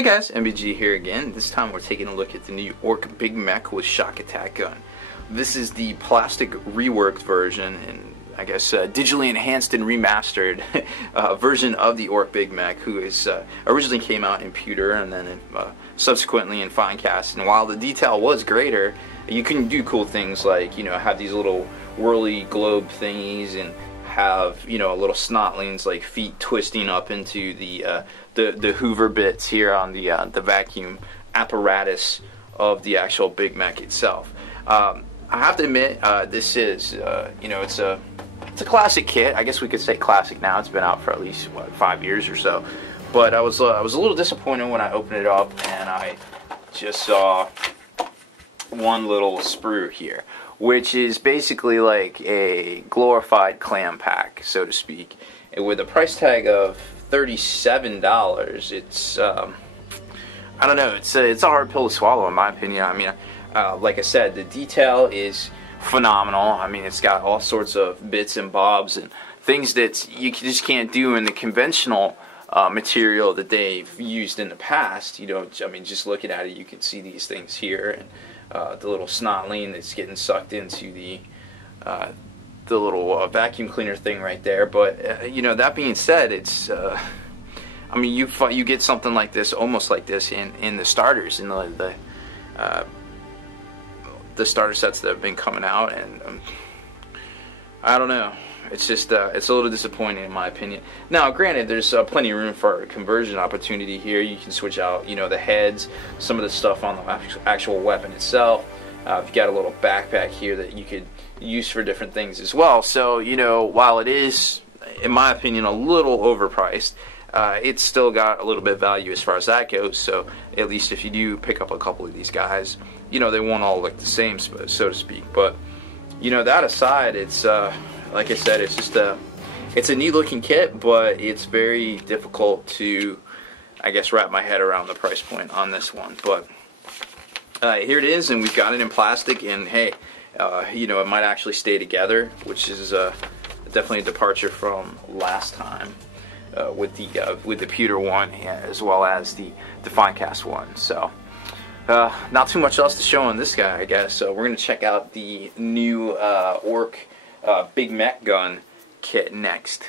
Hey guys, MBG here again. This time we're taking a look at the new Orc Big Mech with Shokk attack gun. This is the plastic reworked version and I guess digitally enhanced and remastered version of the Orc Big Mech, who is originally came out in pewter and then subsequently in fine cast. And while the detail was greater, you can do cool things like, you know, have these little whirly globe thingies and have, you know, little snotlings like feet twisting up into the Hoover bits here on the vacuum apparatus of the actual Big Mech itself. I have to admit, this is, you know, it's a classic kit. I guess we could say classic now. It's been out for at least what, 5 years or so. But I was a little disappointed when I opened it up and I just saw one little sprue here, which is basically like a glorified clam pack, so to speak. And with a price tag of $37, it's I don't know, it's a hard pill to swallow in my opinion. I mean, like I said, the detail is phenomenal. I mean, it's got all sorts of bits and bobs and things that you just can't do in the conventional material that they've used in the past. You know, I mean, just looking at it, you can see these things here, and the little snotling that's getting sucked into the little vacuum cleaner thing right there. But you know, that being said, it's I mean, you get something like this, almost like this, in the starters, in the starter sets that have been coming out, and I don't know. It's just it's a little disappointing in my opinion. Now, granted, there's plenty of room for a conversion opportunity here. You can switch out, you know, the heads, some of the stuff on the actual weapon itself. You've got a little backpack here that you could use for different things as well. So, you know, while it is, in my opinion, a little overpriced, it's still got a little bit of value as far as that goes. So at least if you do pick up a couple of these guys, you know, they won't all look the same, so to speak. But, you know, that aside, it's like I said, it's just it's a neat looking kit, but it's very difficult to, I guess, wrap my head around the price point on this one. But here it is, and we've got it in plastic, and hey, you know, it might actually stay together, which is definitely a departure from last time with the pewter one, as well as the fine cast one. So not too much else to show on this guy, I guess. So we're gonna check out the new Orc Big Mech Gun kit next.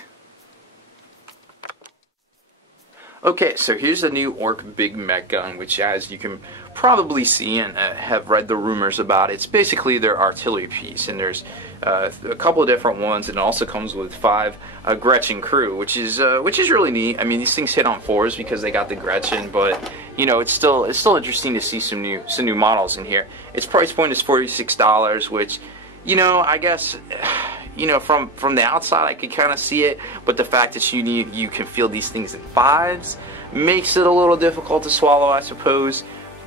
Okay, so here's the new Orc Big Mech Gun, which, as you can probably see and have read the rumors about, it's basically their artillery piece, and there's a couple of different ones, and it also comes with 5 Gretchen crew, which is really neat. I mean, these things hit on 4s because they got the Gretchen, but you know, it's still interesting to see some new models in here. Its price point is $46, which, you know, I guess, you know, from the outside I could kind of see it, but the fact that you can feel these things in 5s makes it a little difficult to swallow, I suppose.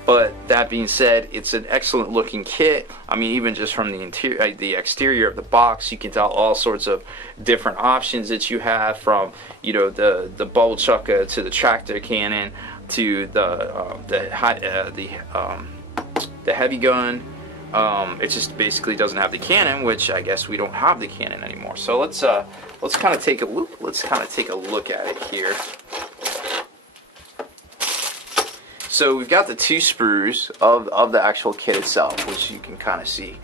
But that being said, it's an excellent looking kit. I mean, even just from the interior, the exterior of the box, you can tell all sorts of different options that you have, from, you know, the bubble chucker to the tractor cannon to the heavy gun. It just basically doesn't have the cannon, which I guess we don't have the cannon anymore. So let's kind of take a look at it here. So we've got the 2 sprues of the actual kit itself, which you can kind of see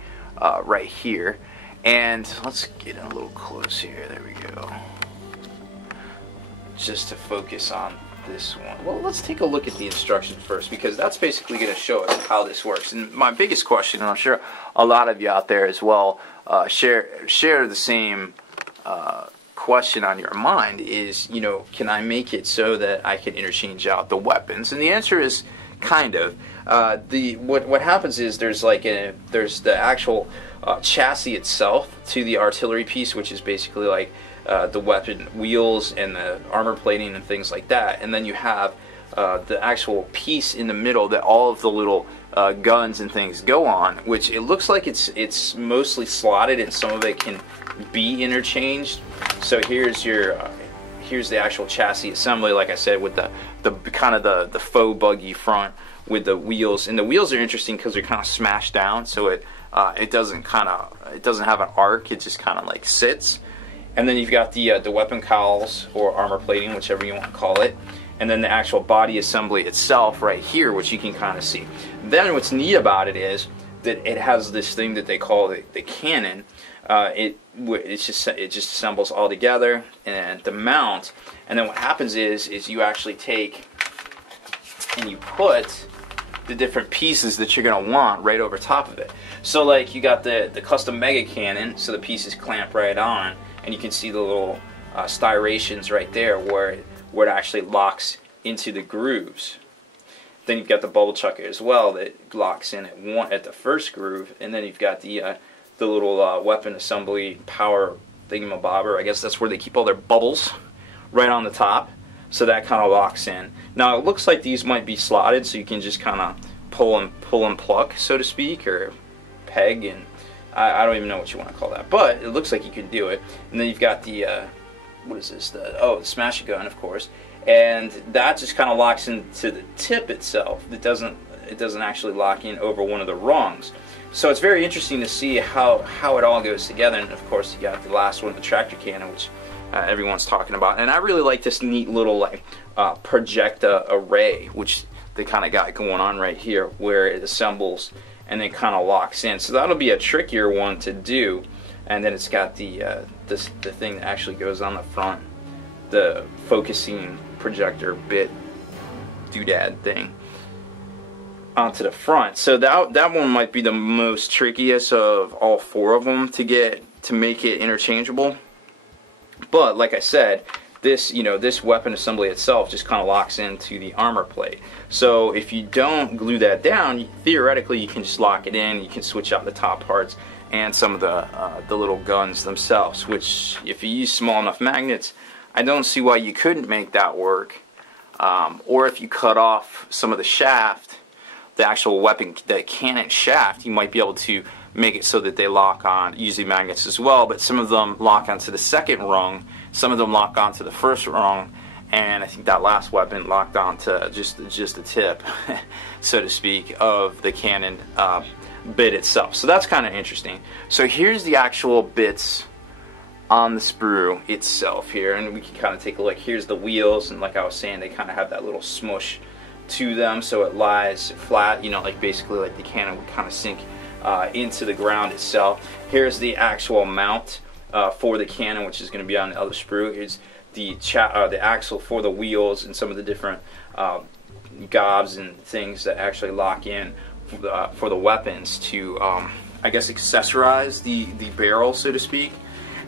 right here. And let's get in a little close here. There we go. Just to focus on this one. Well, let's take a look at the instructions first, because that's basically going to show us how this works. And my biggest question, and I'm sure a lot of you out there as well share the same question on your mind, is, you know, can I make it so that I can interchange out the weapons? And the answer is kind of. What happens is there's the actual chassis itself to the artillery piece, which is basically like the weapon wheels and the armor plating and things like that, and then you have the actual piece in the middle that all of the little guns and things go on, which it looks like it's mostly slotted, and some of it can be interchanged. So here's the actual chassis assembly, like I said, with the kind of the faux buggy front with the wheels. And the wheels are interesting because they're kind of smashed down, so it doesn't have an arc. It just kind of like sits. And then you've got the weapon cowls, or armor plating, whichever you want to call it. and then the actual body assembly itself right here, which you can kind of see. Then what's neat about it is that it has this thing that they call the cannon. It just assembles all together, and the mount. And then what happens is you actually take and you put the different pieces that you're going to want right over top of it. So like you got the custom mega cannon, so the pieces clamp right on, and you can see the little styrations right there where it actually locks into the grooves. Then you've got the bubble chucker as well that locks in at the first groove, and then you've got the little weapon assembly power thingamabobber. I guess that's where they keep all their bubbles, right on the top. So that kind of locks in. Now it looks like these might be slotted, so you can just kind of pull and pluck, so to speak, or peg, and I don't even know what you want to call that. But it looks like you can do it. And then you've got the what is this? The smash gun, of course, and that just kind of locks into the tip itself. It doesn't actually lock in over one of the rungs. So it's very interesting to see how it all goes together. And of course, you got the last one, the tractor cannon, which everyone's talking about. And I really like this neat little like projecta array, which they kind of got going on right here, where it assembles and then kind of locks in. So that'll be a trickier one to do. And then it's got the thing that actually goes on the front, the focusing projector bit doodad thing onto the front. So that one might be the most trickiest of all four of them to make it interchangeable. But like I said, this weapon assembly itself just kind of locks into the armor plate. So if you don't glue that down, theoretically you can just lock it in. You can switch out the top parts and some of the little guns themselves, which if you use small enough magnets, I don't see why you couldn't make that work. Or if you cut off some of the shaft, the actual weapon, the cannon shaft, you might be able to make it so that they lock on, using magnets as well, but some of them lock onto the second rung, some of them lock onto the first rung, and I think that last weapon locked onto just the tip, so to speak, of the cannon bit itself. So that's kind of interesting. So here's the actual bits on the sprue itself here, and we can kind of take a look. Here's the wheels, and like I was saying, they kind of have that little smush to them, so it lies flat, like basically like the cannon would kind of sink into the ground itself. Here's the actual mount for the cannon, which is going to be on the other sprue. Here's the axle for the wheels and some of the different gobs and things that actually lock in for the weapons to, I guess, accessorize the barrel, so to speak.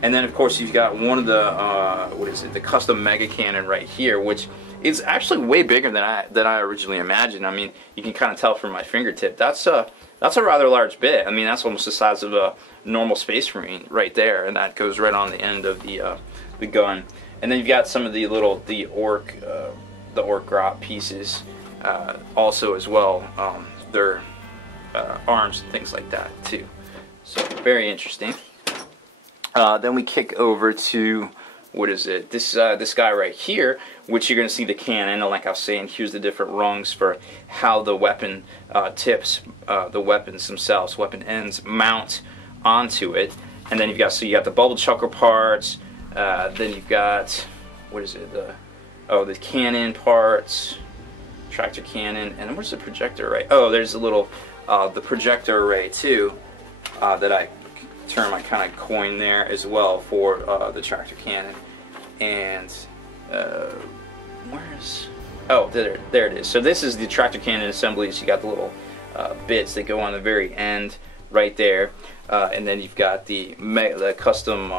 And then, of course, you've got one of the the custom mega cannon right here, which is actually way bigger than I originally imagined. I mean, you can kind of tell from my fingertip. That's a rather large bit. I mean, that's almost the size of a normal Space Marine right there, and that goes right on the end of the gun. And then you've got some of the Orc grot pieces also as well. Their arms and things like that too. So very interesting. Then we kick over to, what is it? This guy right here, which you're going to see the cannon, and like I was saying, here's the different rungs for how the weapon tips, the weapons themselves, weapon ends, mount onto it. And then you got the bubble chucker parts. Then you've got, what is it? The cannon parts, tractor cannon, and where's the projector array? Oh, there's a little the projector array too that I kind of coined there as well for the tractor cannon. And where's, oh, there it is. So this is the tractor cannon assembly. So you got the little bits that go on the very end right there, and then you've got the custom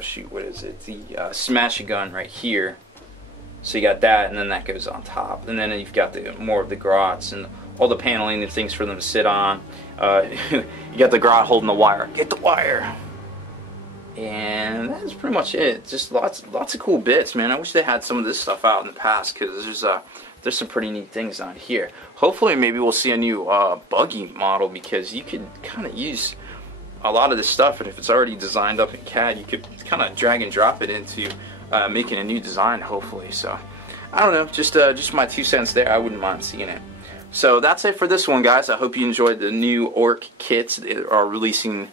shoot, what is it, the smash gun right here. So you got that, and then that goes on top, and then you've got more of the grots and all the paneling and things for them to sit on. You got the grot holding the wire. Get the wire. And that's pretty much it. Just lots of cool bits, man. I wish they had some of this stuff out in the past, because there's some pretty neat things on here. Hopefully, maybe we'll see a new buggy model, because you could kind of use a lot of this stuff, and if it's already designed up in CAD, you could kind of drag and drop it into making a new design, hopefully. So I don't know, just my 2 cents there. I wouldn't mind seeing it. So that's it for this one, guys. I hope you enjoyed the new Orc kits. They are releasing,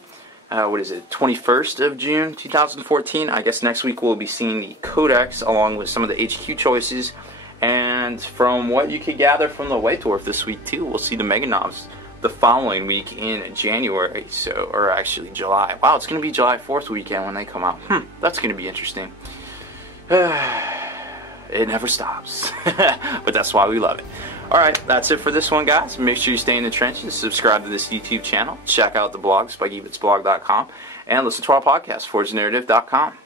what is it, 21st of June 2014. I guess next week we'll be seeing the Codex along with some of the HQ choices. And from what you could gather from the White Dwarf this week too, we'll see the Mega Knobs the following week in January, or actually July. Wow, it's going to be July 4th weekend when they come out. That's going to be interesting. It never stops. But that's why we love it. Alright, that's it for this one, guys. Make sure you stay in the trenches, subscribe to this YouTube channel, check out the blog, SpikeyBitsblog.com, and listen to our podcast, ForgeNarrative.com.